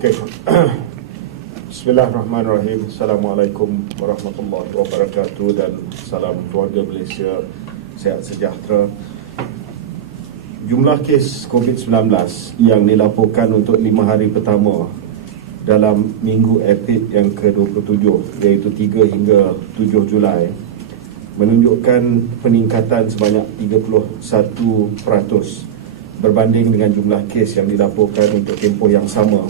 Okay. Bismillahirrahmanirrahim. Assalamualaikum warahmatullahi wabarakatuh dan salam keluarga Malaysia, sihat sejahtera. Jumlah kes COVID-19 yang dilaporkan untuk 5 hari pertama dalam minggu epid yang ke-27, iaitu 3 hingga 7 Julai, menunjukkan peningkatan sebanyak 31% berbanding dengan jumlah kes yang dilaporkan untuk tempoh yang sama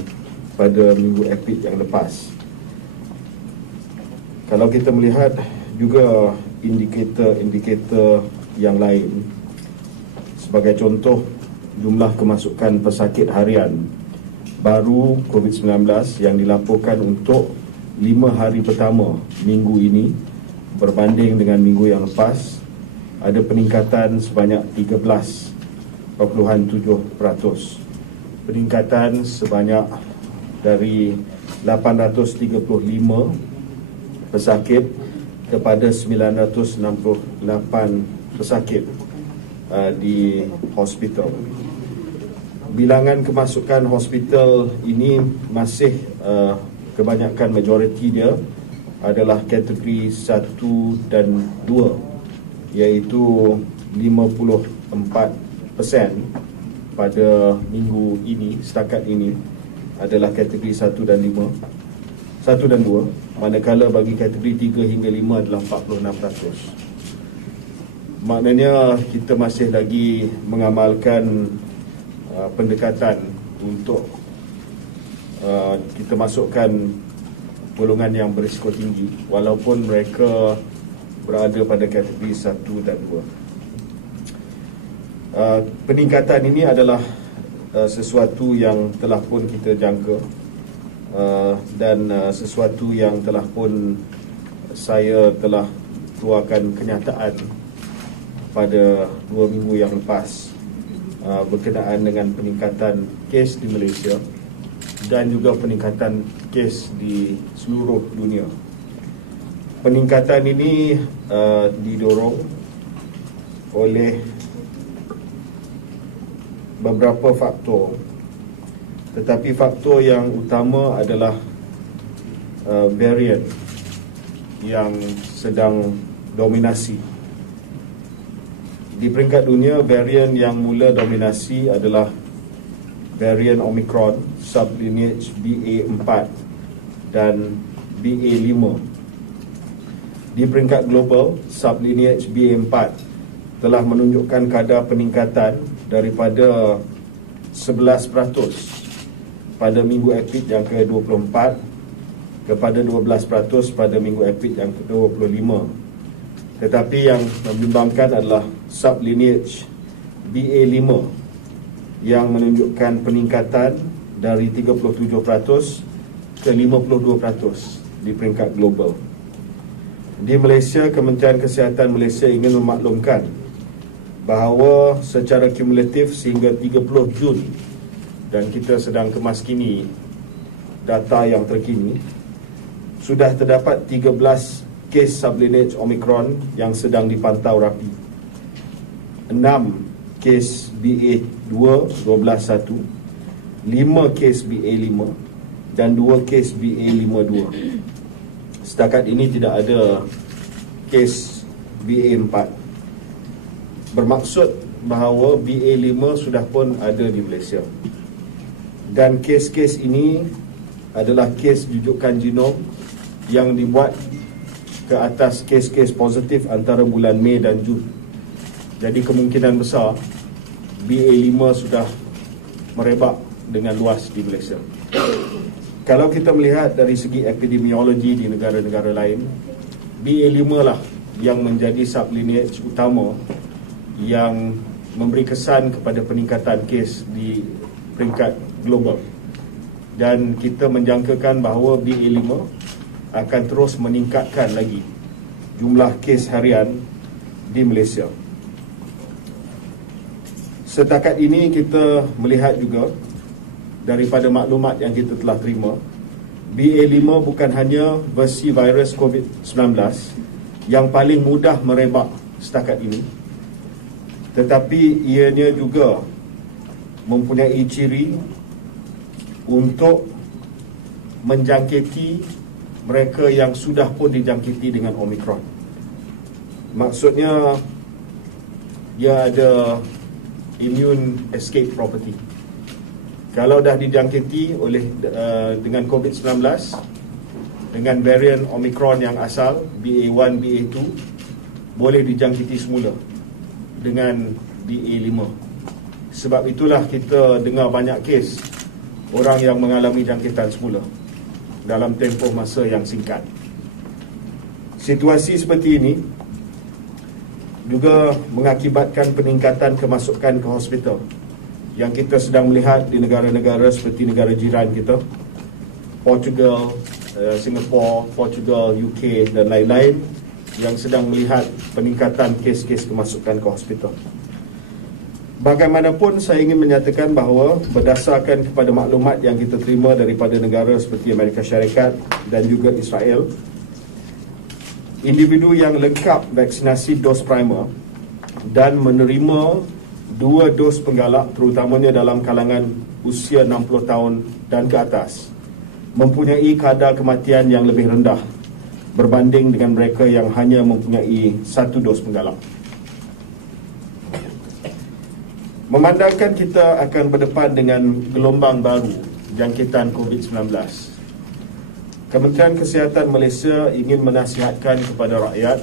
pada minggu epid yang lepas. Kalau kita melihat juga indikator-indikator yang lain, sebagai contoh, jumlah kemasukan pesakit harian baru COVID-19 yang dilaporkan untuk 5 hari pertama minggu ini berbanding dengan minggu yang lepas, ada peningkatan sebanyak 13.7%. Peningkatan sebanyak dari 835 pesakit kepada 968 pesakit di hospital. Bilangan kemasukan hospital ini masih kebanyakan majoriti dia adalah kategori 1 dan 2, iaitu 54% pada minggu ini, setakat ini adalah kategori 1 dan 2, manakala bagi kategori 3 hingga 5 adalah 46%. Maknanya kita masih lagi mengamalkan pendekatan untuk kita masukkan golongan yang berisiko tinggi walaupun mereka berada pada kategori 1 dan 2. Peningkatan ini adalah sesuatu yang telah pun kita jangka dan sesuatu yang telah pun saya telah keluarkan kenyataan pada 2 minggu yang lepas berkenaan dengan peningkatan kes di Malaysia dan juga peningkatan kes di seluruh dunia. Peningkatan ini didorong oleh beberapa faktor, tetapi faktor yang utama adalah varian yang sedang dominasi. Di peringkat dunia, varian yang mula dominasi adalah varian Omicron, sublineage BA4 dan BA5. Di peringkat global, sublineage BA4 telah menunjukkan kadar peningkatan daripada 11% pada minggu epid yang ke-24 kepada 12% pada minggu epid yang ke-25. Tetapi yang membimbangkan adalah sublineage BA5 yang menunjukkan peningkatan dari 37% ke 52% di peringkat global. Di Malaysia, Kementerian Kesihatan Malaysia ingin memaklumkan bahawa secara kumulatif sehingga 30 Jun, dan kita sedang kemaskini data yang terkini, sudah terdapat 13 kes sublineage Omicron yang sedang dipantau rapi, 6 kes BA2 12.1, 5 kes BA5 dan 2 kes BA52. Setakat ini tidak ada kes BA4. Bermaksud bahawa BA5 sudah pun ada di Malaysia. Dan kes-kes ini adalah kes jujukan genom yang dibuat ke atas kes-kes positif antara bulan Mei dan Jun. Jadi kemungkinan besar BA5 sudah merebak dengan luas di Malaysia. Kalau kita melihat dari segi epidemiologi di negara-negara lain, BA5 lah yang menjadi sublineage utama yang memberi kesan kepada peningkatan kes di peringkat global. Dan kita menjangkakan bahawa BA5 akan terus meningkatkan lagi jumlah kes harian di Malaysia. Setakat ini kita melihat juga daripada maklumat yang kita telah terima, BA5 bukan hanya versi virus COVID-19 yang paling mudah merebak setakat ini, tetapi ianya juga mempunyai ciri untuk menjangkiti mereka yang sudah pun dijangkiti dengan Omicron. Maksudnya dia ada immune escape property. Kalau dah dijangkiti oleh dengan COVID-19 dengan varian Omicron yang asal BA1, BA2, boleh dijangkiti semula dengan BA5. Sebab itulah kita dengar banyak kes orang yang mengalami jangkitan semula dalam tempoh masa yang singkat. Situasi seperti ini juga mengakibatkan peningkatan kemasukan ke hospital yang kita sedang melihat di negara-negara seperti negara jiran kita, Portugal, Singapore, Portugal, UK dan lain-lain, yang sedang melihat peningkatan kes-kes kemasukan ke hospital. Bagaimanapun, saya ingin menyatakan bahawa berdasarkan kepada maklumat yang kita terima daripada negara seperti Amerika Syarikat dan juga Israel, individu yang lengkap vaksinasi dos primer dan menerima 2 dos penggalak, terutamanya dalam kalangan usia 60 tahun dan ke atas, mempunyai kadar kematian yang lebih rendah berbanding dengan mereka yang hanya mempunyai 1 dos penggalak. Memandangkan kita akan berdepan dengan gelombang baru jangkitan COVID-19, Kementerian Kesihatan Malaysia ingin menasihatkan kepada rakyat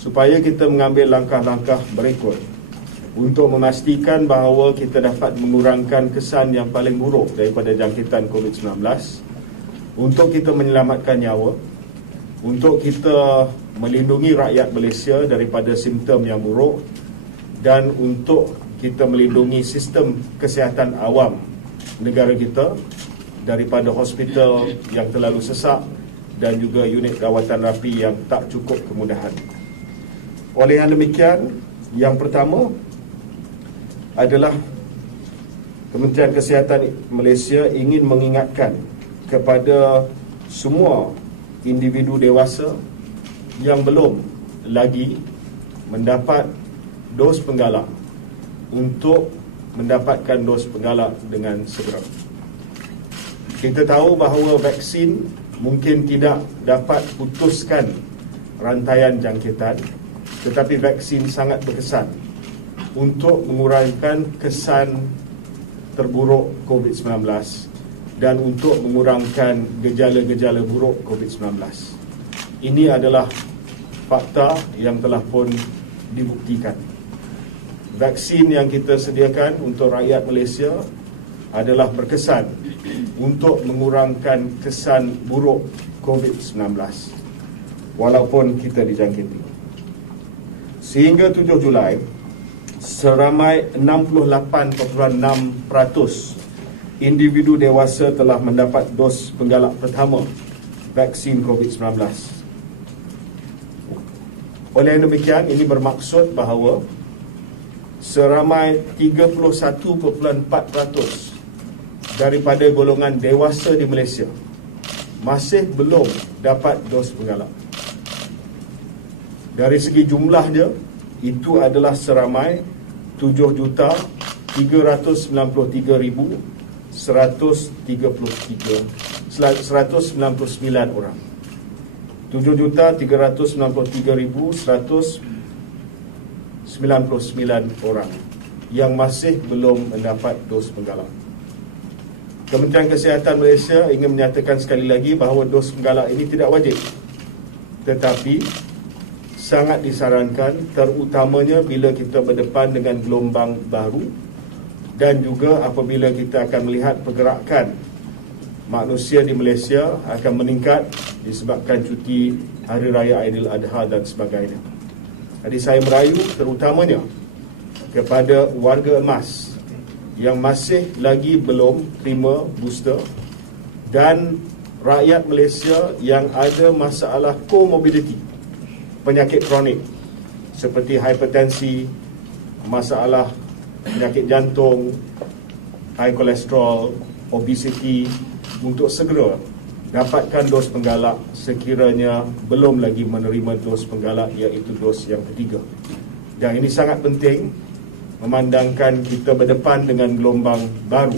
supaya kita mengambil langkah-langkah berikut untuk memastikan bahawa kita dapat mengurangkan kesan yang paling buruk daripada jangkitan COVID-19, untuk kita menyelamatkan nyawa, untuk kita melindungi rakyat Malaysia daripada simptom yang buruk, dan untuk kita melindungi sistem kesihatan awam negara kita daripada hospital yang terlalu sesak dan juga unit rawatan rapi yang tak cukup kemudahan. Oleh yang demikian, yang pertama adalah Kementerian Kesihatan Malaysia ingin mengingatkan kepada semua individu dewasa yang belum lagi mendapat dos penggalak untuk mendapatkan dos penggalak dengan segera. Kita tahu bahawa vaksin mungkin tidak dapat putuskan rantaian jangkitan, tetapi vaksin sangat berkesan untuk mengurangkan kesan terburuk COVID-19 dan untuk mengurangkan gejala-gejala buruk COVID-19. Ini adalah fakta yang telah pun dibuktikan. Vaksin yang kita sediakan untuk rakyat Malaysia adalah berkesan untuk mengurangkan kesan buruk COVID-19 walaupun kita dijangkiti. Sehingga 7 Julai, seramai 68.6% individu dewasa telah mendapat dos penggalak pertama vaksin COVID-19. Oleh demikian, ini bermaksud bahawa seramai 31.4% daripada golongan dewasa di Malaysia masih belum dapat dos penggalak. Dari segi jumlah dia, itu adalah seramai 7,393,199 orang. 7,393,199 orang yang masih belum mendapat dos penggalak. Kementerian Kesihatan Malaysia ingin menyatakan sekali lagi bahawa dos penggalak ini tidak wajib, tetapi sangat disarankan, terutamanya bila kita berdepan dengan gelombang baru dan juga apabila kita akan melihat pergerakan manusia di Malaysia akan meningkat disebabkan cuti Hari Raya Aidiladha dan sebagainya. Jadi saya merayu terutamanya kepada warga emas yang masih lagi belum terima booster dan rakyat Malaysia yang ada masalah komorbiditi, penyakit kronik seperti hipertensi, masalah penyakit jantung, high kolesterol, obesiti, untuk segera dapatkan dos penggalak sekiranya belum lagi menerima dos penggalak, iaitu dos yang ketiga. Dan ini sangat penting memandangkan kita berdepan dengan gelombang baru.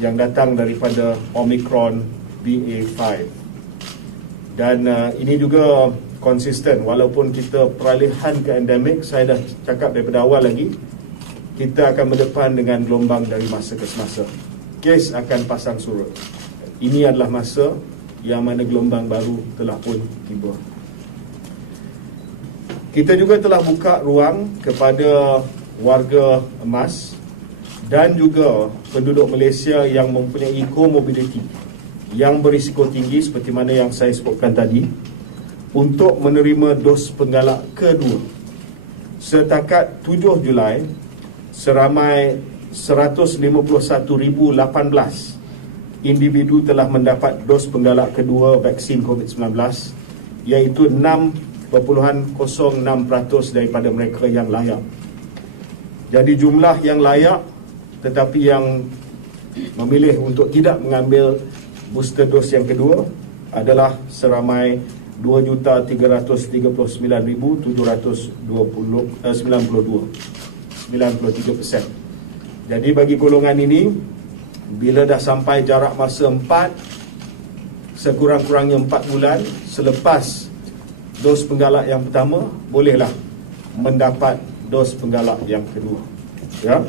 yang datang daripada Omicron BA.5. Dan ini juga konsisten, walaupun kita peralihan ke endemik. Saya dah cakap daripada awal lagi, kita akan berdepan dengan gelombang dari masa ke semasa. Kes akan pasang surut. Ini adalah masa yang mana gelombang baru telah pun tiba. Kita juga telah buka ruang kepada warga emas dan juga penduduk Malaysia yang mempunyai comorbidity, yang berisiko tinggi seperti mana yang saya sebutkan tadi, untuk menerima dos penggalak kedua. Setakat 7 Julai, seramai 151,018 individu telah mendapat dos penggalak kedua vaksin COVID-19, iaitu 6.06% daripada mereka yang layak. Jadi jumlah yang layak tetapi yang memilih untuk tidak mengambil booster dos yang kedua adalah seramai 2,339,792, 93%. Jadi bagi golongan ini, bila dah sampai jarak masa 4, sekurang-kurangnya 4 bulan selepas dos penggalak yang pertama, bolehlah mendapat dos penggalak yang kedua. Ya.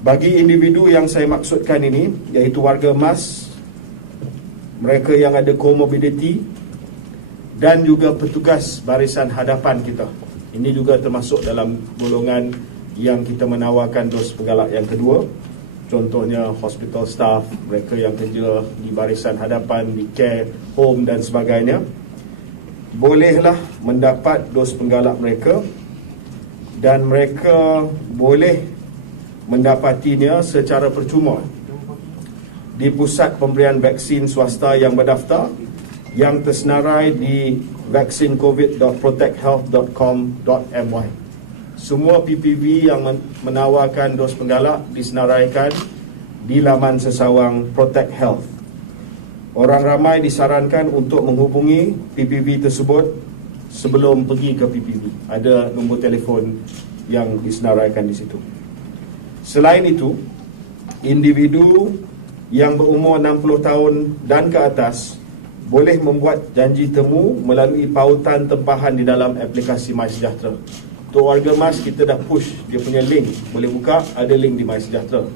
Bagi individu yang saya maksudkan ini, iaitu warga emas, mereka yang ada comorbidity, dan juga petugas barisan hadapan kita. Ini juga termasuk dalam golongan yang kita menawarkan dos penggalak yang kedua. Contohnya hospital staff, mereka yang kerja di barisan hadapan, di care home dan sebagainya, bolehlah mendapat dos penggalak mereka, dan mereka boleh mendapatinya secara percuma di pusat pemberian vaksin swasta yang berdaftar yang tersenarai di vaccincovid.protecthealth.com.my. Semua PPV yang menawarkan dos penggalak disenaraikan di laman sesawang Protect Health. Orang ramai disarankan untuk menghubungi PPV tersebut sebelum pergi ke PPV. Ada nombor telefon yang disenaraikan di situ. Selain itu, individu yang berumur 60 tahun dan ke atas boleh membuat janji temu melalui pautan tempahan di dalam aplikasi MySejahtera. Untuk warga emas, kita dah push dia punya link. Boleh buka, ada link di MySejahtera.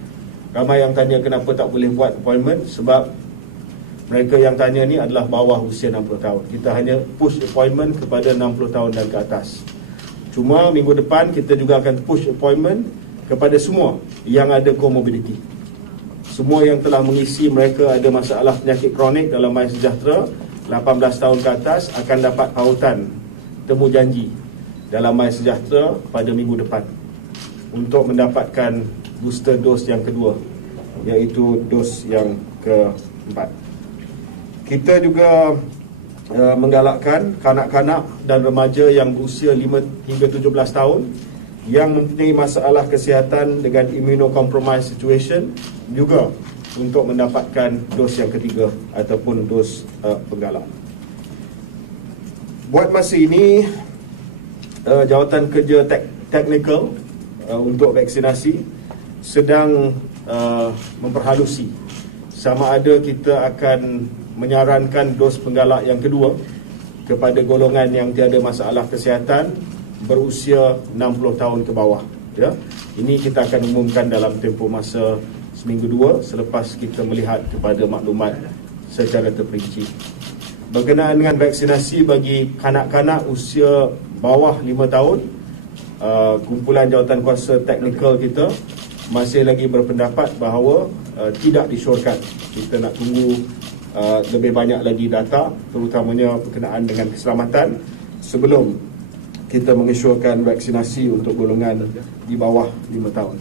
Ramai yang tanya kenapa tak boleh buat appointment, sebab mereka yang tanya ni adalah bawah usia 60 tahun. Kita hanya push appointment kepada 60 tahun dan ke atas. Cuma minggu depan kita juga akan push appointment kepada semua yang ada comorbidity. Semua yang telah mengisi mereka ada masalah penyakit kronik dalam MySejahtera 18 tahun ke atas akan dapat pautan temu janji dalam MySejahtera pada minggu depan untuk mendapatkan booster dos yang kedua, iaitu dos yang keempat. Kita juga menggalakkan kanak-kanak dan remaja yang berusia 5 hingga 17 tahun yang mempunyai masalah kesihatan dengan immunocompromised situation juga untuk mendapatkan dos yang ketiga ataupun dos penggalak. Buat masa ini, Jawatan Kerja Teknikal untuk vaksinasi sedang memperhalusi sama ada kita akan menyarankan dos penggalak yang kedua kepada golongan yang tiada masalah kesihatan berusia 60 tahun ke bawah. Ya. Ini kita akan umumkan dalam tempoh masa seminggu 2 selepas kita melihat kepada maklumat secara terperinci. Berkenaan dengan vaksinasi bagi kanak-kanak usia bawah 5 tahun, kumpulan Jawatankuasa Teknikal kita masih lagi berpendapat bahawa tidak disyorkan. Kita nak tunggu lebih banyak lagi data, terutamanya berkenaan dengan keselamatan, sebelum kita mengesyorkan vaksinasi untuk golongan di bawah 5 tahun.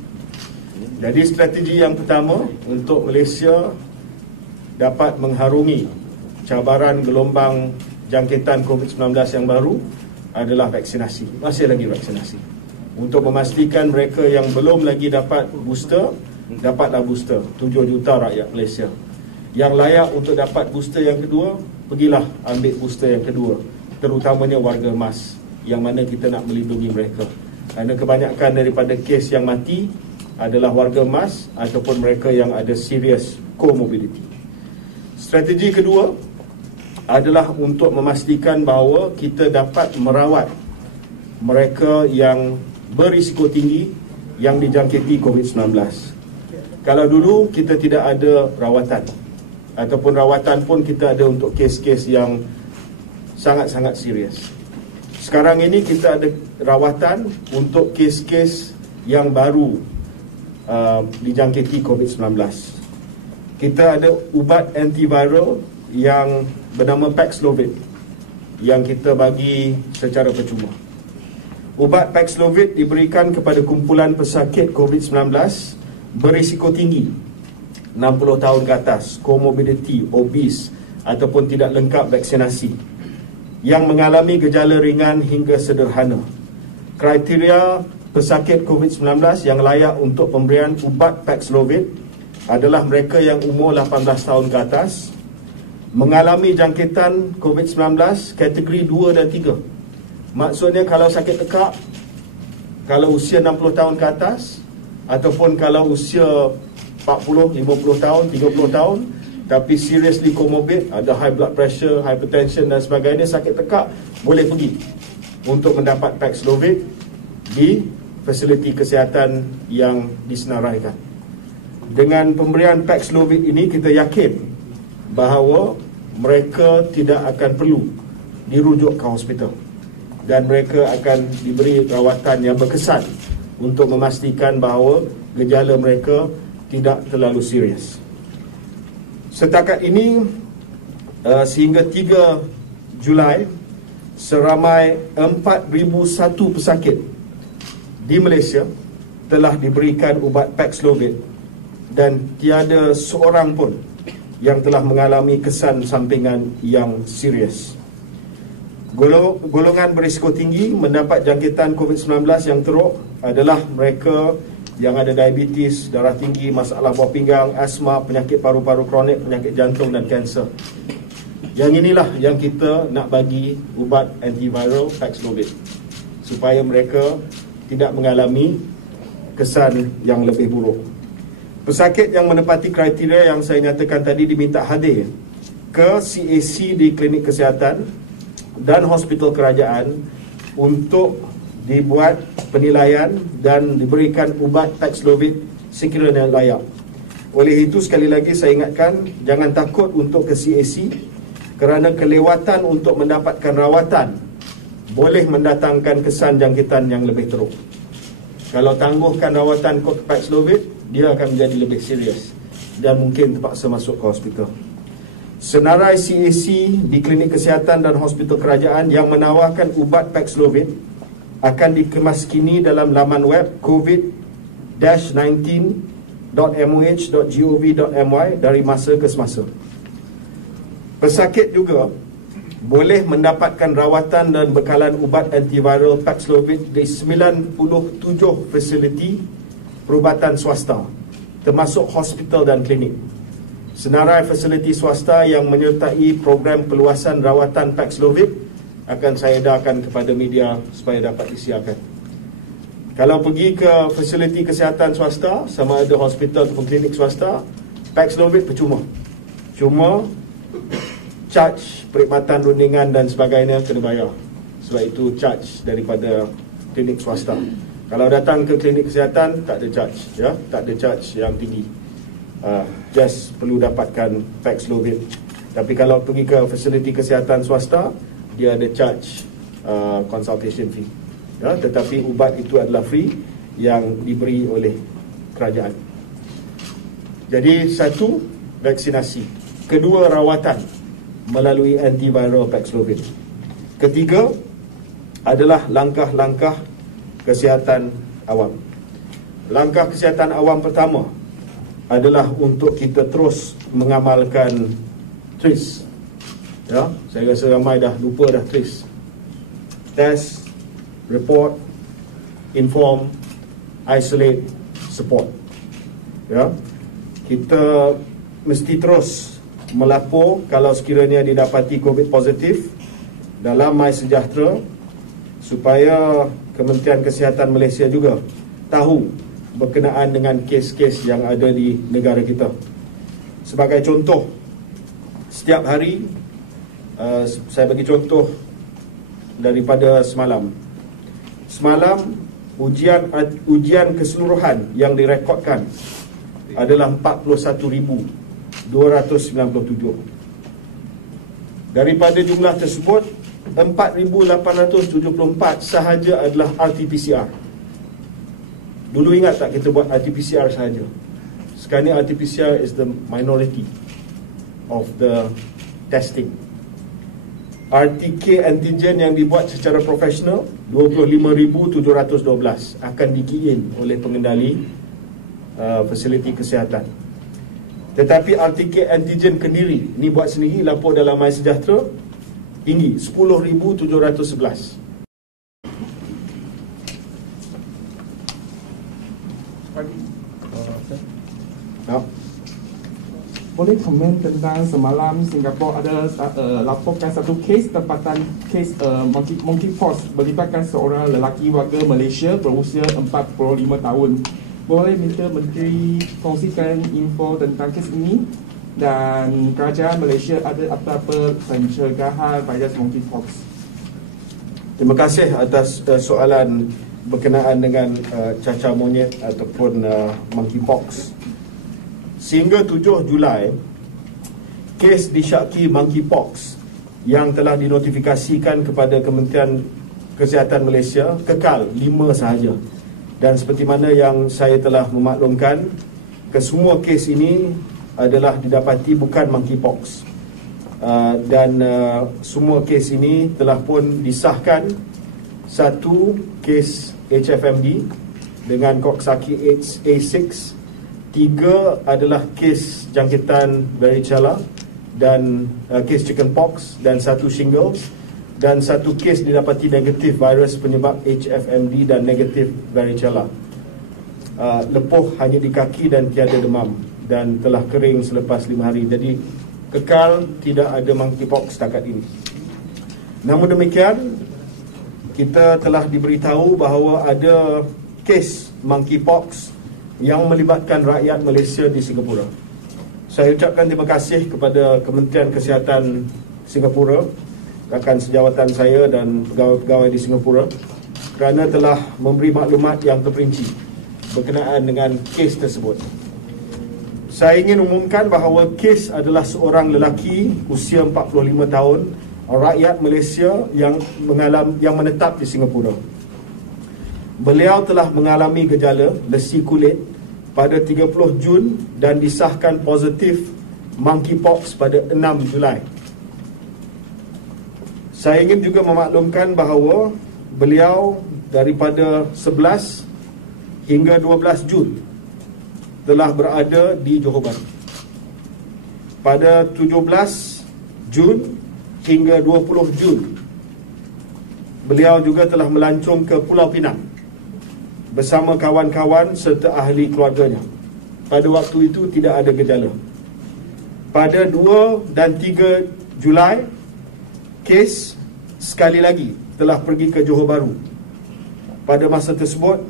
Jadi strategi yang pertama untuk Malaysia dapat mengharungi cabaran gelombang jangkitan COVID-19 yang baru adalah vaksinasi. Masih lagi vaksinasi. Untuk memastikan mereka yang belum lagi dapat booster, dapatlah booster. 7 juta rakyat Malaysia. Yang layak untuk dapat booster yang kedua, pergilah ambil booster yang kedua. Terutamanya warga emas, yang mana kita nak melindungi mereka. Kerana kebanyakan daripada kes yang mati adalah warga emas ataupun mereka yang ada serious comorbidity. Strategi kedua adalah untuk memastikan bahawa kita dapat merawat mereka yang berisiko tinggi yang dijangkiti COVID-19. Kalau dulu kita tidak ada rawatan, ataupun rawatan pun kita ada untuk kes-kes yang sangat-sangat serius. Sekarang ini kita ada rawatan untuk kes-kes yang baru dijangkiti COVID-19. Kita ada ubat antiviral yang bernama Paxlovid yang kita bagi secara percuma. Ubat Paxlovid diberikan kepada kumpulan pesakit COVID-19 berisiko tinggi, 60 tahun ke atas, comorbidity, obese ataupun tidak lengkap vaksinasi, yang mengalami gejala ringan hingga sederhana. Kriteria pesakit COVID-19 yang layak untuk pemberian ubat Paxlovid adalah mereka yang umur 18 tahun ke atas, mengalami jangkitan COVID-19 kategori 2 dan 3. Maksudnya kalau sakit tekak, kalau usia 60 tahun ke atas, ataupun kalau usia 40, 50 tahun, 30 tahun, tapi seriously comorbid, ada high blood pressure, hypertension dan sebagainya, sakit tekak, boleh pergi untuk mendapat Paxlovid di fasiliti kesihatan yang disenaraikan. Dengan pemberian Paxlovid ini, kita yakin bahawa mereka tidak akan perlu dirujuk ke hospital dan mereka akan diberi rawatan yang berkesan untuk memastikan bahawa gejala mereka tidak terlalu serius. Setakat ini, sehingga 3 Julai, seramai 4,001 pesakit di Malaysia telah diberikan ubat Paxlovid dan tiada seorang pun yang telah mengalami kesan sampingan yang serius. Golongan berisiko tinggi mendapat jangkitan COVID-19 yang teruk adalah mereka yang ada diabetes, darah tinggi, masalah buah pinggang, asma, penyakit paru-paru kronik, penyakit jantung dan kanser. Yang inilah yang kita nak bagi ubat antiviral Paxlovid supaya mereka tidak mengalami kesan yang lebih buruk. Pesakit yang menepati kriteria yang saya nyatakan tadi diminta hadir ke CAC di klinik kesihatan dan hospital kerajaan untuk dibuat penilaian dan diberikan ubat Paxlovid sekiranya layak. Oleh itu, sekali lagi saya ingatkan, jangan takut untuk ke CAC kerana kelewatan untuk mendapatkan rawatan boleh mendatangkan kesan jangkitan yang lebih teruk. Kalau tangguhkan rawatan Paxlovid, dia akan menjadi lebih serius dan mungkin terpaksa masuk ke hospital. Senarai CAC di klinik kesihatan dan hospital kerajaan yang menawarkan ubat Paxlovid akan dikemas kini dalam laman web covid-19.moh.gov.my dari masa ke semasa. Pesakit juga boleh mendapatkan rawatan dan bekalan ubat antiviral Paxlovid di 97 fasiliti perubatan swasta, termasuk hospital dan klinik. Senarai fasiliti swasta yang menyertai program peluasan rawatan Paxlovid akan saya edarkan kepada media supaya dapat disiarkan. Kalau pergi ke fasiliti kesihatan swasta, sama ada hospital ataupun klinik swasta, Paxlovid percuma. Cuma charge perkhidmatan rundingan dan sebagainya kena bayar. Sebab itu charge daripada klinik swasta. Kalau datang ke klinik kesihatan, tak ada charge, ya, tak ada charge yang tinggi. Just perlu dapatkan Paxlovid. Tapi kalau pergi ke fasiliti kesihatan swasta, dia ada charge consultation fee, ya, tetapi ubat itu adalah free yang diberi oleh kerajaan. Jadi, satu, vaksinasi. Kedua, rawatan melalui antiviral Paxlovid. Ketiga adalah langkah-langkah kesihatan awam. Langkah kesihatan awam pertama adalah untuk kita terus mengamalkan TRIS. Ya, saya rasa ramai dah lupa dah TRIS. Test, report, inform, isolate, support. Ya, kita mesti terus melapor kalau sekiranya didapati COVID positif dalam MySejahtera supaya Kementerian Kesihatan Malaysia juga tahu berkenaan dengan kes-kes yang ada di negara kita. Sebagai contoh, setiap hari, saya bagi contoh daripada semalam. Semalam, ujian keseluruhan yang direkodkan adalah 41,297. Daripada jumlah tersebut, 4,874 sahaja adalah RT-PCR. Dulu ingat tak kita buat RT-PCR sahaja? Sekarang ni RT-PCR is the minority of the testing. RTK antigen yang dibuat secara profesional 25,712 akan di-key-in oleh pengendali fasiliti kesihatan. Tetapi RTK antigen kendiri ni buat sendiri, lapor dalam MySejahtera, tinggi 10,711. Boleh komen tentang semalam Singapura ada laporkan satu kes tempatan kes monkeypox melibatkan seorang lelaki warga Malaysia berusia 45 tahun. Boleh minta Menteri kongsikan info tentang kes ini, dan kerajaan Malaysia ada apa-apa pencegahan virus monkeypox? Terima kasih atas soalan berkenaan dengan cacar monyet ataupun monkeypox. Sehingga 7 Julai, kes disyaki monkeypox yang telah dinotifikasikan kepada Kementerian Kesihatan Malaysia kekal 5 sahaja. Dan seperti mana yang saya telah memaklumkan, kesemua kes ini adalah didapati bukan monkeypox. Dan semua kes ini telah pun disahkan. Satu kes HFMD dengan koksaki A6, 3 adalah kes jangkitan varicella dan kes chickenpox, dan 1 shingles, dan 1 kes didapati negatif virus penyebab HFMD dan negatif varicella. Lepuh hanya di kaki dan tiada demam, dan telah kering selepas 5 hari. Jadi kekal tidak ada monkeypox setakat ini. Namun demikian, kita telah diberitahu bahawa ada kes monkeypox yang melibatkan rakyat Malaysia di Singapura. Saya ucapkan terima kasih kepada Kementerian Kesihatan Singapura, rakan sejawatan saya dan pegawai-pegawai di Singapura, kerana telah memberi maklumat yang terperinci berkenaan dengan kes tersebut. Saya ingin umumkan bahawa kes adalah seorang lelaki usia 45 tahun, rakyat Malaysia yang menetap di Singapura. Beliau telah mengalami gejala lesi kulit pada 30 Jun dan disahkan positif monkeypox pada 6 Julai. Saya ingin juga memaklumkan bahawa beliau daripada 11 hingga 12 Jun telah berada di Johor Bahru. Pada 17 Jun hingga 20 Jun, beliau juga telah melancong ke Pulau Pinang bersama kawan-kawan serta ahli keluarganya. Pada waktu itu tidak ada gejala. Pada 2 dan 3 Julai, kes sekali lagi telah pergi ke Johor Bahru. Pada masa tersebut,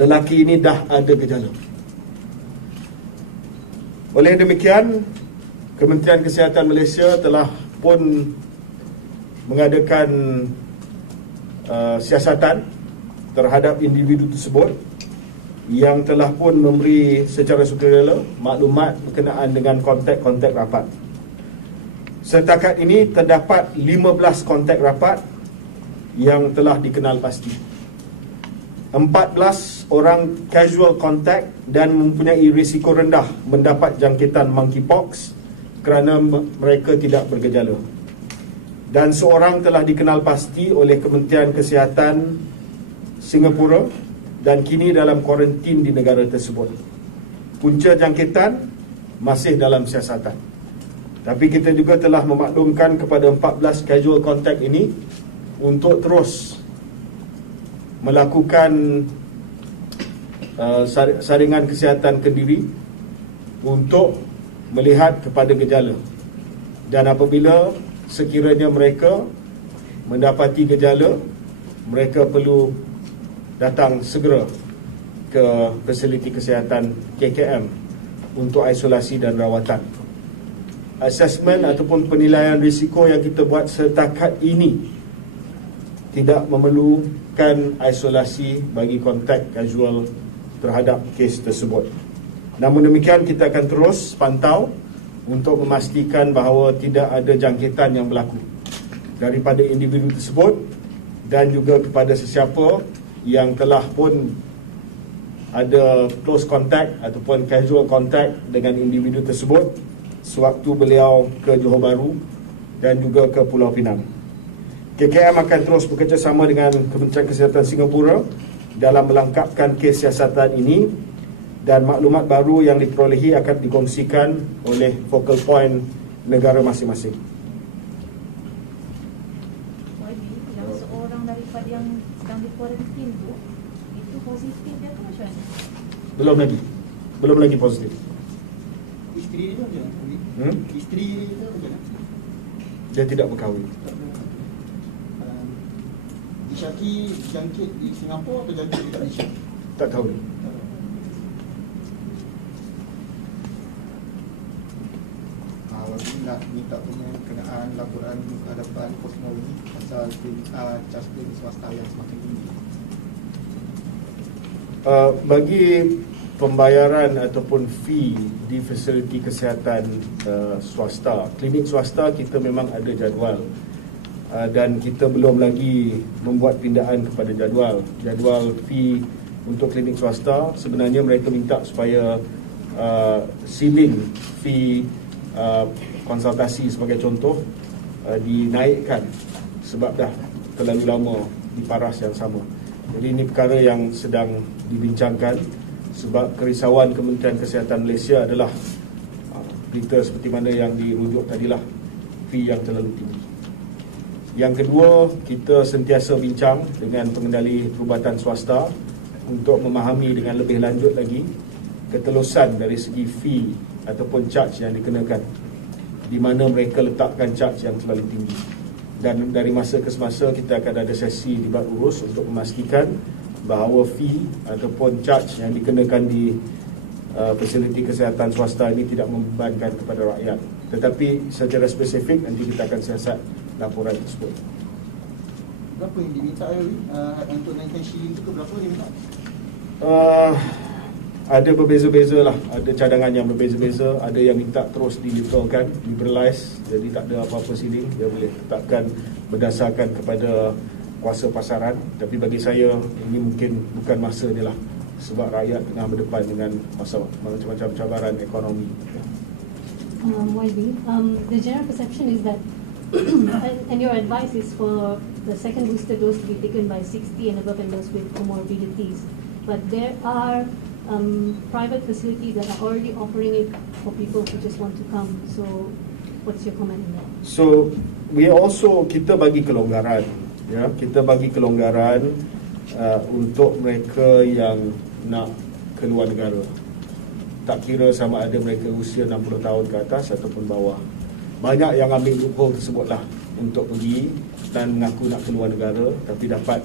lelaki ini dah ada gejala. Oleh demikian, Kementerian Kesihatan Malaysia telah pun mengadakan siasatan terhadap individu tersebut, yang telah pun memberi secara sukarela maklumat berkenaan dengan kontak-kontak rapat. Setakat ini terdapat 15 kontak rapat yang telah dikenal pasti. 14 orang casual contact dan mempunyai risiko rendah mendapat jangkitan monkeypox kerana mereka tidak bergejala. Dan seorang telah dikenal pasti oleh Kementerian Kesihatan Singapura dan kini dalam kuarantin di negara tersebut. Punca jangkitan masih dalam siasatan. Tapi kita juga telah memaklumkan kepada 14 casual contact ini untuk terus melakukan saringan kesihatan kendiri untuk melihat kepada gejala. Dan apabila sekiranya mereka mendapati gejala, mereka perlu datang segera ke fasiliti kesihatan KKM untuk isolasi dan rawatan. Asesmen ataupun penilaian risiko yang kita buat setakat ini tidak memerlukan isolasi bagi kontak kasual terhadap kes tersebut. Namun demikian, kita akan terus pantau untuk memastikan bahawa tidak ada jangkitan yang berlaku daripada individu tersebut dan juga kepada sesiapa yang telah pun ada close contact ataupun casual contact dengan individu tersebut sewaktu beliau ke Johor Bahru dan juga ke Pulau Pinang. KKM akan terus bekerjasama dengan Kementerian Kesihatan Singapura dalam melengkapkan kes siasatan ini, dan maklumat baru yang diperolehi akan dikongsikan oleh focal point negara masing-masing. Yang seorang daripada yang sedang dikuarantin itu positif dia tu macam mana? Belum lagi positif. Isteri dia macam mana? Isteri dia macam mana? Dia tidak berkahwin. Disyaki jangkit di Singapura atau jangkit di Malaysia? Tak tahu ni. Nak minta pengenaan laporan hadapan kosmologi pasal cas klinik swasta yang semakin tinggi. Bagi pembayaran ataupun fee di fasiliti kesihatan swasta, klinik swasta, kita memang ada jadual dan kita belum lagi membuat pindaan kepada jadual fee untuk klinik swasta. Sebenarnya mereka minta supaya ceiling fee konsultasi sebagai contoh dinaikkan sebab dah terlalu lama di paras yang sama. Jadi ini perkara yang sedang dibincangkan sebab kerisauan Kementerian Kesihatan Malaysia adalah berita seperti mana yang dirujuk tadilah, fee yang terlalu tinggi. Yang kedua, kita sentiasa bincang dengan pengendali perubatan swasta untuk memahami dengan lebih lanjut lagi ketelusan dari segi fee ataupun charge yang dikenakan, di mana mereka letakkan charge yang terlalu tinggi. Dan dari masa ke semasa kita akan ada sesi libat urus untuk memastikan bahawa fee ataupun charge yang dikenakan di fasiliti kesihatan swasta ini tidak membebankan kepada rakyat. Tetapi secara spesifik nanti kita akan siasat laporan tersebut. Berapa yang diminta untuk naikkan shilling itu, berapa dia minta? Ada berbeza-beza lah, ada cadangan yang berbeza-beza. Ada yang minta terus liberalize, jadi tak ada apa-apa ceiling, dia boleh tetapkan berdasarkan kepada kuasa pasaran. Tapi bagi saya ini mungkin bukan masa dia lah, sebab rakyat tengah berdepan dengan macam-macam cabaran ekonomi. The general perception is that and your advice is for the second booster dose to be taken by 60 and above and those with comorbidities, but there are private facilities that are already offering it for people who just want to come. So what's your comment on that? So kita bagi kelonggaran, ya, kita bagi kelonggaran untuk mereka yang nak keluar negara. Tak kira sama ada mereka usia 60 tahun ke atas ataupun bawah. Banyak yang ambil loophole tersebutlah untuk pergi dan mengaku nak keluar negara tapi dapat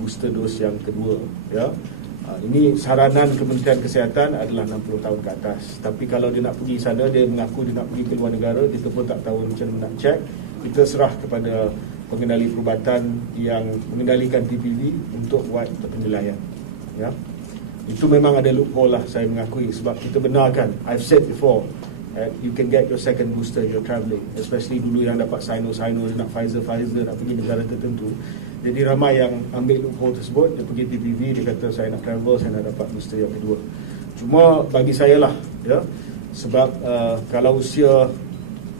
booster dose yang kedua, ya. Ini saranan Kementerian Kesihatan adalah 60 tahun ke atas. Tapi kalau dia nak pergi sana, dia mengaku dia nak pergi keluar negara, kita pun tak tahu macam mana nak check. Kita serah kepada pengendali perubatan yang mengendalikan PPV untuk buat penilaian, ya. Itu memang ada loophole lah, saya mengakui, sebab kita benarkan. I've said before, you can get your second booster if you're travelling, especially dulu yang dapat Sino, nak Pfizer, nak pergi negara tertentu. Jadi ramai yang ambil loophole tersebut, dia pergi PPV, dia kata saya nak travel, saya nak dapat booster yang kedua. Cuma bagi saya lah, ya, sebab kalau usia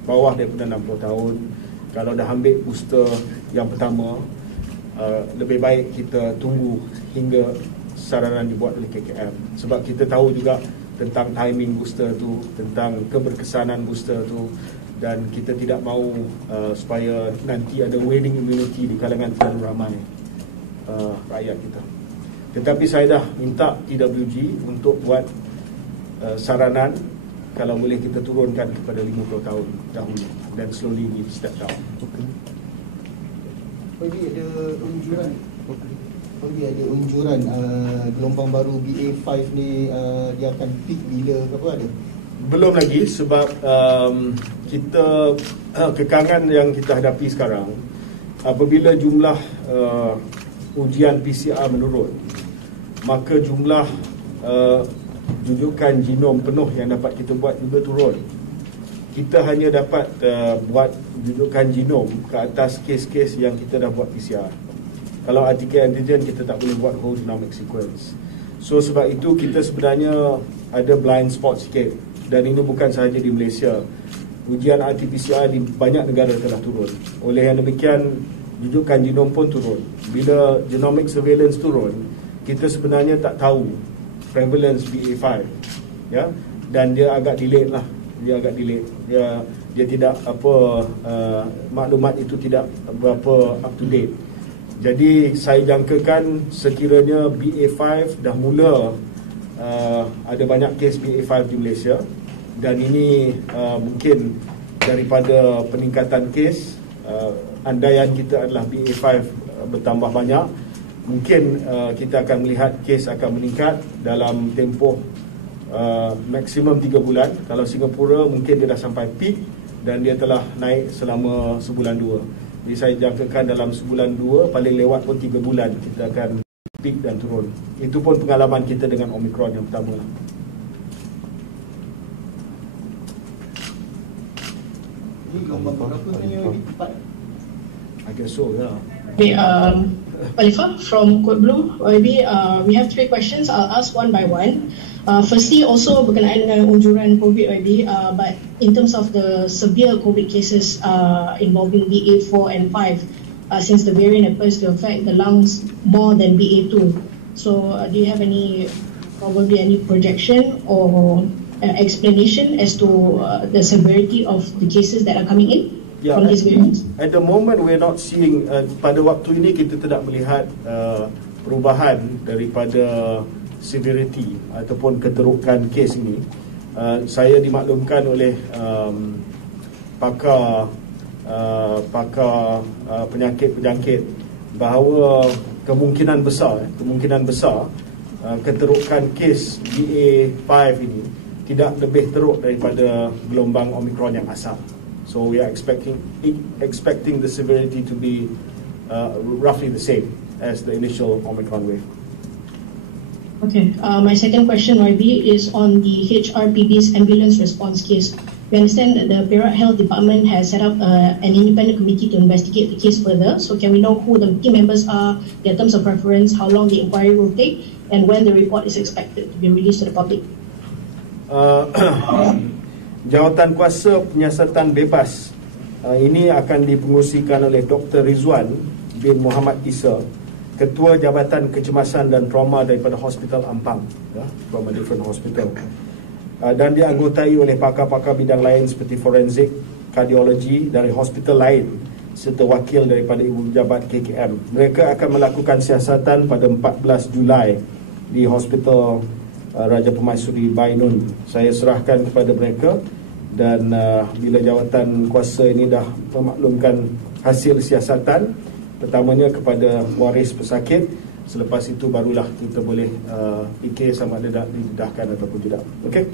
bawah daripada 60 tahun, kalau dah ambil booster yang pertama, lebih baik kita tunggu hingga saranan dibuat oleh KKM. Sebab kita tahu juga tentang timing booster tu, tentang keberkesanan booster tu, dan kita tidak mahu supaya nanti ada waning immunity di kalangan terlalu ramai rakyat kita. Tetapi saya dah minta TWG untuk buat saranan, kalau boleh kita turunkan kepada 50 tahun dahulu dan slowly we step down. Jadi ada anjuran Oh, dia ada unjuran gelombang baru BA5 ni dia akan peak bila ke apa ada? Belum lagi sebab kita kekangan yang kita hadapi sekarang apabila jumlah ujian PCR menurun, maka jumlah rujukan genom penuh yang dapat kita buat juga turun. Kita hanya dapat buat rujukan genom ke atas kes-kes yang kita dah buat PCR. Kalau RTK antigen kita tak boleh buat whole genomic sequence. So sebab itu kita sebenarnya ada blind spot sikit. Dan ini bukan sahaja di Malaysia. Ujian RT-PCR di banyak negara telah turun. Oleh yang demikian, rujukan genom pun turun. Bila genomic surveillance turun, kita sebenarnya tak tahu prevalence BA5, ya, dan dia agak delayed lah. Dia agak delayed. Dia tidak maklumat itu tidak berapa up to date. Jadi saya jangkakan sekiranya BA5 dah mula ada banyak kes BA5 di Malaysia, dan ini mungkin daripada peningkatan kes, andaian kita adalah BA5 bertambah banyak, mungkin kita akan melihat kes akan meningkat dalam tempoh maksimum 3 bulan. Kalau Singapura mungkin dia dah sampai peak dan dia telah naik selama sebulan 2. Jadi saya jangkakan dalam sebulan 2, paling lewat pun 3 bulan kita akan peak dan turun. Itu pun pengalaman kita dengan Omicron yang pertama lah. Ini gelombang berapa punya tepat? I guess so, yeah. Okay, Alifah from Code Blue, maybe we have 3 questions. I'll ask one by one. Firstly, also berkenaan dengan unjuran COVID already, but in terms of the severe COVID cases involving BA4 and 5, since the variant appears to affect the lungs more than BA2. So do you have probably any projection or explanation as to the severity of the cases that are coming in from these variants? At the moment, we're not seeing, pada waktu ini kita tidak melihat perubahan daripada severity ataupun keterukan kes ini. Saya dimaklumkan oleh pakar penyakit-penyakit bahawa kemungkinan besar keterukan kes BA5 ini tidak lebih teruk daripada gelombang Omicron yang asal. So we are expecting the severity to be roughly the same as the initial Omicron wave. Okay, my second question, YB, is on the HRPB's ambulance response case. We understand that the Perak Health Department has set up an independent committee to investigate the case further. So can we know who the key members are, their terms of reference, how long the inquiry will take, and when the report is expected to be released to the public? Jawatan kuasa penyiasatan bebas ini akan dipengurusikan oleh Dr. Rizwan bin Muhammad Isa, Ketua Jabatan Kecemasan dan Trauma daripada Hospital Ampang, from a different hospital, dan dianggotai oleh pakar-pakar bidang lain seperti forensik, kardiologi dari hospital lain serta wakil daripada Ibu Pejabat KKM. Mereka akan melakukan siasatan pada 14 Julai di Hospital Raja Permaisuri Bainun. Saya serahkan kepada mereka, dan bila jawatan kuasa ini dah memaklumkan hasil siasatan, pertamanya kepada waris pesakit, selepas itu barulah kita boleh fikir sama ada didedahkan ataupun tidak. Okay?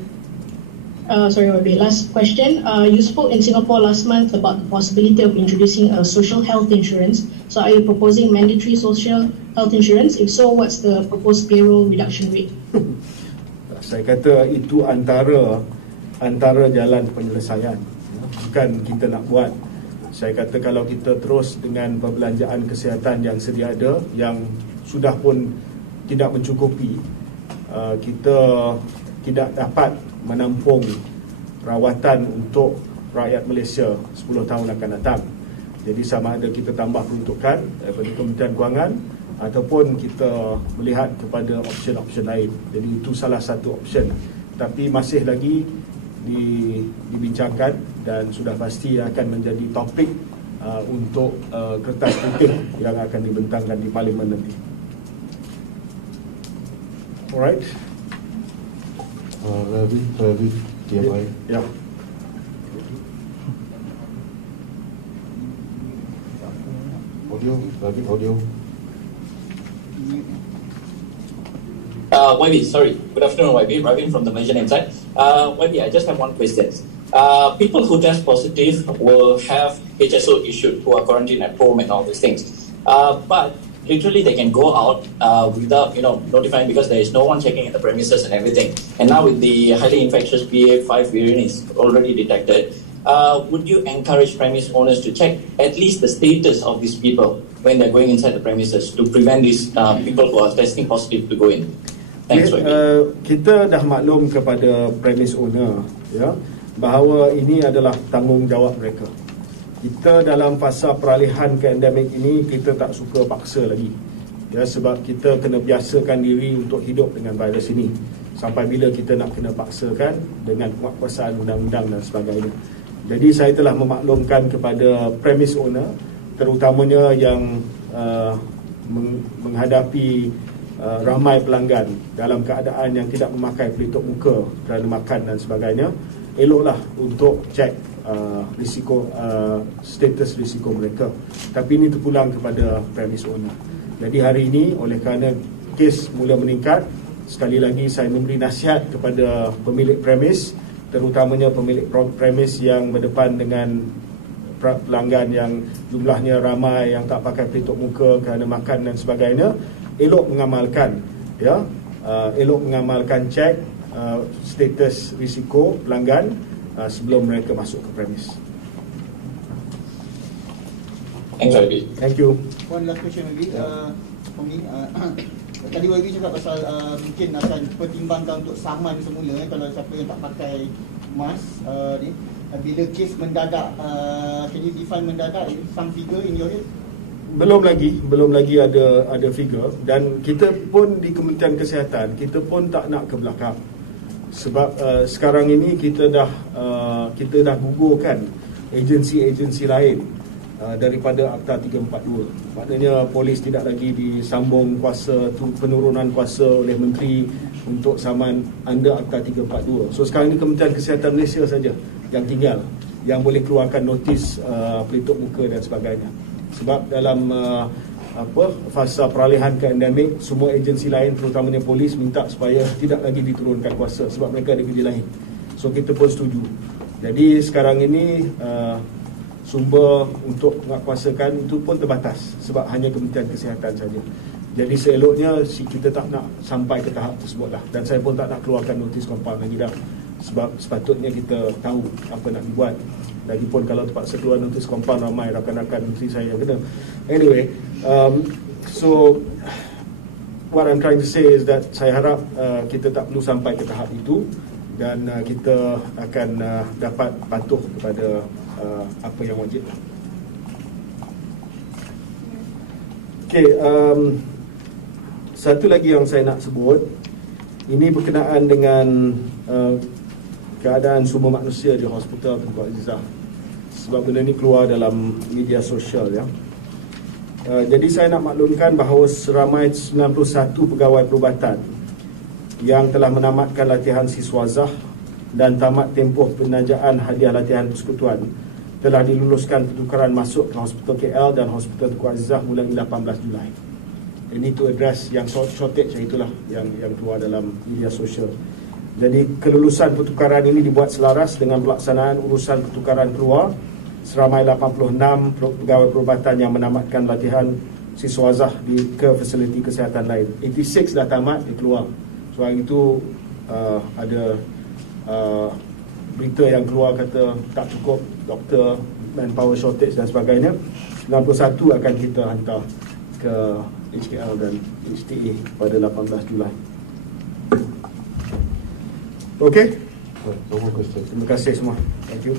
Sorry, last question. You spoke in Singapore last month about the possibility of introducing a social health insurance. So are you proposing mandatory social health insurance? If so, what's the proposed payroll reduction rate? Saya kata itu antara jalan penyelesaian, bukan kita nak buat. Saya kata kalau kita terus dengan perbelanjaan kesihatan yang sedia ada, yang sudah pun tidak mencukupi, kita tidak dapat menampung rawatan untuk rakyat Malaysia 10 tahun akan datang. Jadi sama ada kita tambah peruntukan daripada Kementerian Kewangan ataupun kita melihat kepada option-option lain. Jadi itu salah satu option, tapi masih lagi dibincangkan dan sudah pasti akan menjadi topik untuk kertas putih yang akan dibentangkan di Parlimen nanti. Alright. Ravi, TMI. Ya. Audio, Ravi, audio. YB, sorry. Good afternoon, YB. Ravin from the Malaysian Insight. YB, I just have one question. People who test positive will have HSO issued who are quarantined at home and all these things. But literally they can go out without notifying, because there is no one checking at the premises and everything. And now with the highly infectious BA.5 variant is already detected, would you encourage premise owners to check at least the status of these people when they're going inside the premises to prevent these people who are testing positive to go in? Thanks, kita dah maklum kepada premise owner bahawa ini adalah tanggungjawab mereka. Kita dalam fasa peralihan ke endemik ini, kita tak suka paksa lagi, sebab kita kena biasakan diri untuk hidup dengan virus ini. Sampai bila kita nak kena paksakan dengan penguatkuasaan undang-undang dan sebagainya. Jadi saya telah memaklumkan kepada premise owner, terutamanya yang menghadapi ramai pelanggan dalam keadaan yang tidak memakai pelitup muka kerana makan dan sebagainya, eloklah untuk cek risiko, status risiko mereka. Tapi ini terpulang kepada premise owner. Jadi hari ini, oleh kerana kes mula meningkat, sekali lagi saya memberi nasihat kepada pemilik premis, terutamanya pemilik premis yang berdepan dengan pelanggan yang jumlahnya ramai, yang tak pakai pelitup muka kerana makan dan sebagainya, elok mengamalkan elok mengamalkan cek status risiko pelanggan sebelum mereka masuk ke premis. Thank you. One last question lagi for me. Tadi YB cakap pasal mungkin akan pertimbangkan untuk saman semula kalau siapa yang tak pakai mask ni. Bila kes mendadak, can you define mendadak, some figure in your head? Belum lagi ada figure, dan kita pun di Kementerian Kesihatan kita pun tak nak ke belakang, sebab sekarang ini kita dah gugurkan agensi-agensi lain daripada Akta 342. Maknanya polis tidak lagi disambung kuasa, penurunan kuasa oleh menteri untuk saman under Akta 342. So sekarang ini Kementerian Kesihatan Malaysia saja yang tinggal yang boleh keluarkan notis pelitup muka dan sebagainya. Sebab dalam fasa peralihan ke endemik, semua agensi lain terutamanya polis minta supaya tidak lagi diturunkan kuasa sebab mereka ada kerja lain. So kita pun setuju. Jadi sekarang ini sumber untuk menguatkuasakan itu pun terbatas sebab hanya Kementerian Kesihatan saja. Jadi seeloknya kita tak nak sampai ke tahap tersebut lah. Dan saya pun tak nak keluarkan notis compound lagi dah, sebab sepatutnya kita tahu apa nak dibuat. Lagipun kalau terpaksa keluar notis compound, ramai rakan-rakan menteri saya yang kena. Anyway, so what I'm trying to say is that saya harap kita tak perlu sampai ke tahap itu, dan kita akan dapat patuh kepada apa yang wajib. Okay, satu lagi yang saya nak sebut, ini berkenaan dengan keadaan sumber manusia di Hospital Tunku Azizah, sebab benda ni keluar dalam media sosial ya. Jadi saya nak maklumkan bahawa seramai 91 pegawai perubatan yang telah menamatkan latihan siswazah dan tamat tempoh penajaan hadiah latihan persekutuan telah diluluskan pertukaran masuk ke Hospital KL dan Hospital Tunku Azizah mulai 18 Julai. Ini to address yang shortage itulah yang keluar dalam media sosial. Jadi kelulusan pertukaran ini dibuat selaras dengan pelaksanaan urusan pertukaran keluar seramai 86 pegawai perubatan yang menamatkan latihan siswazah ke fasiliti kesihatan lain. 86 dah tamat, dia keluar. So hari itu ada berita yang keluar kata tak cukup doktor, manpower shortage dan sebagainya. 91 akan kita hantar ke HKL dan HTA pada 18 Julai. Okay? No more questions. Terima kasih semua. Thank you.